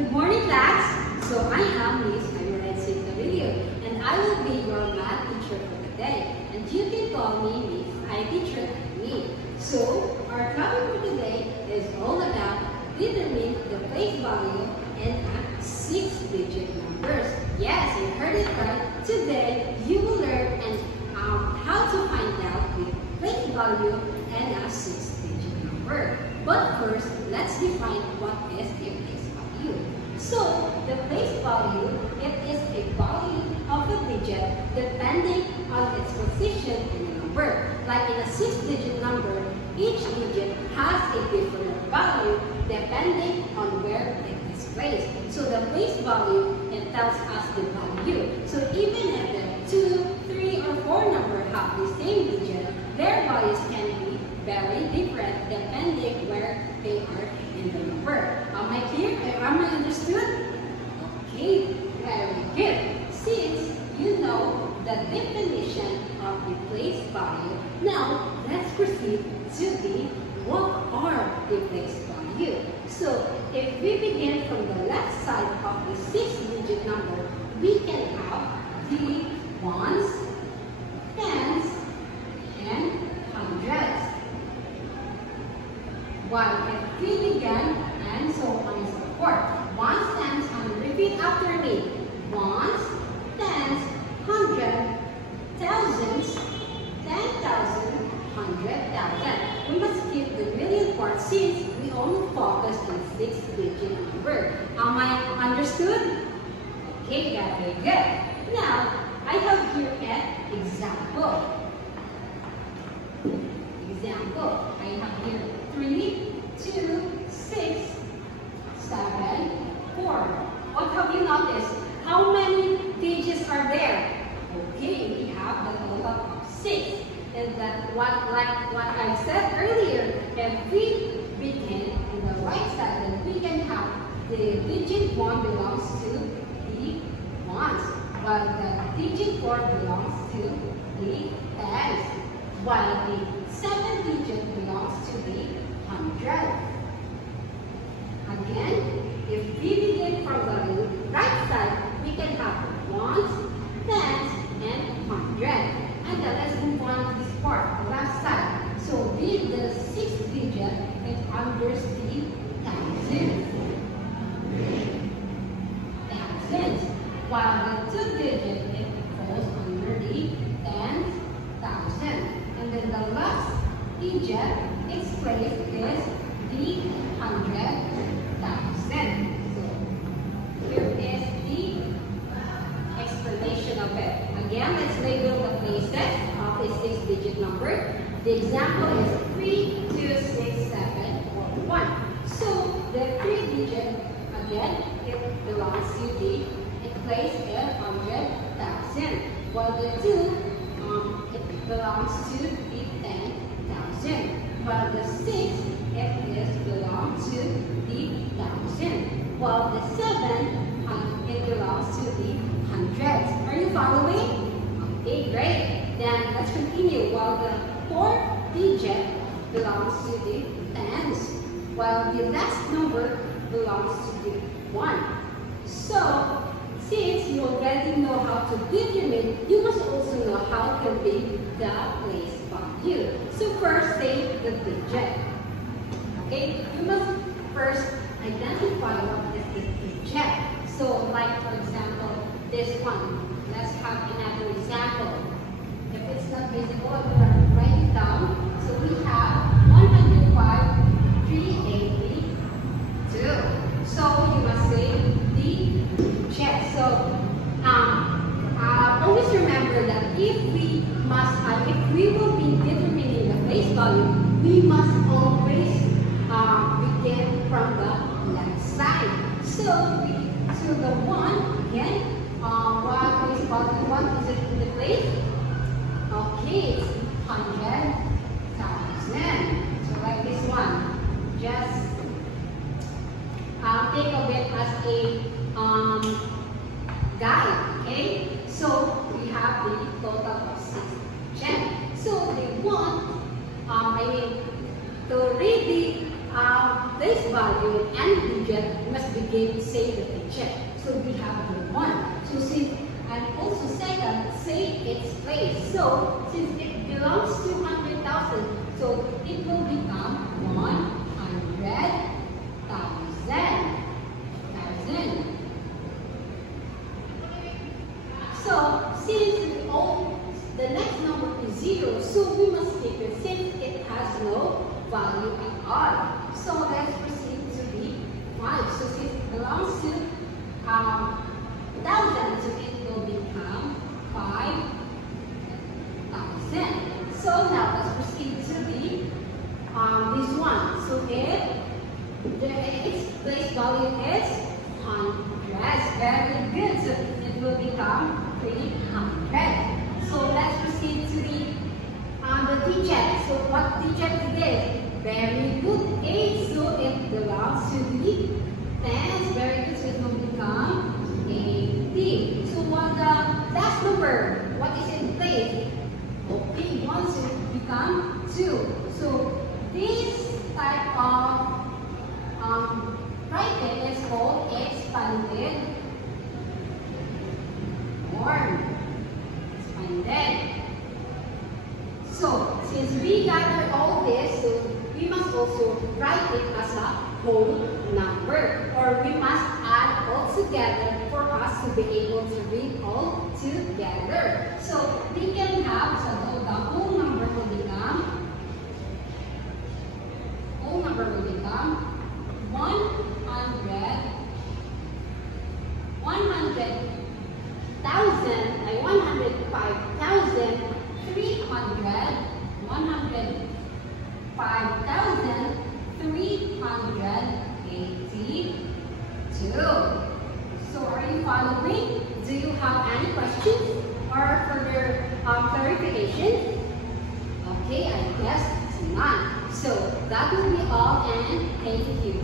Good morning, class. So I am Miss Manuel Cintarillo, and I will be your math teacher for today. And you can call me Miss I Teacher Me. So our topic for today is all about determining the place value in a 6-digit numbers. Yes, you heard it right. Today you will learn how to find out the place value in a 6-digit number. But first, let's define what is a place value. So, the place value, it is a value of a digit depending on its position in the number. Like in a 6-digit number, each digit has a different value depending on where it is placed. So, the place value, it tells us the value. So, even if the 2, 3, or 4 number have the same digit, their values can be very different depending where they are in the number. Am I clear? Am I understood? Okay, very good. Since you know the definition of the place value, now let's proceed to the what are the place value. So if we begin from the left side of the 6-digit number, we can have the ones, tens, and hundreds. While if we begin and so on and so forth. Ones, tens, hundred. Repeat after me. Ones, tens, hundred, thousands, 10,000, 100,000. We must keep the million part since we only focus on 6-digit number. Am I understood? Okay, very good. Now, I have here an example. I have here 3, 2, 6, 7, 4. What have you noticed? How many digits are there? Okay, we have the total of 6. And that like what I said earlier, if we begin on the right side, then we can have the digit 1 belongs to the ones, while the digit 4 belongs to the tens, while the 7 digit belongs to the hundred. Again, if we begin from the right side, we can have ones, tens, and hundred. And then let's move on to this part, the left side. So with the 6th digit, it unders the thousands. While the 2 digit, it falls under the tens, thousand. And then the last digit its place is the 100,000. So here is the explanation of it. Again, let's label the places of a 6-digit number. The example is 3, 2, 6, 7, or 1. So the 3 digit, again, it belongs to the place is 100,000. While the 2, it belongs to the 10,000. While the 6, it belongs to the thousand. While the 7, it belongs to the hundreds. Are you following? Okay, great. Then let's continue. While the 4 digit belongs to the tens, while the last number belongs to the 1. So, since you already know how to determine, you must also know how to be the place value. So first, say the digit. Okay, you must first identify what is the digit. So, like for example, this one. Let's have another example. If it's not visible, I'm going to write it down. So we have 105, 382. So you must say the digit. So always remember that if we will be determining the place value, we must always begin from the left side. So the 1 again. What place value? What is it in the place? Okay, it's 100,000. So like this one, just think of it as a guide. Okay, so we have the total of 6 digits. So the 1, to read the place value and digit, must be begin to say the digit. So we have the 1. So since, and also second, say its place. So since it belongs to 100,000, so it will become 100,000. So since the next number is 0, so we must take it since it has no value at all. So let's proceed to the 5. So since it belongs to 1,000, so it will become 5,000. So now let's proceed to the this one. So if its place value is 100, very good. So it will become 300. So let's proceed to the digit. So what digit is this? Very good, 8. So it belongs to the tens. Very good. So it will become 80. So what the last number? What is in place? Okay, 1. So it will become 2. So this type of writing is called expanded form. Expanded. So since we gather all this, so we must also write it as a whole number, or we must add all together for us to be able to read all together. So we can have, so the whole number will become 105,382. So are you following? Do you have any questions or further clarification? Okay, I guess none. So that will be all, and thank you.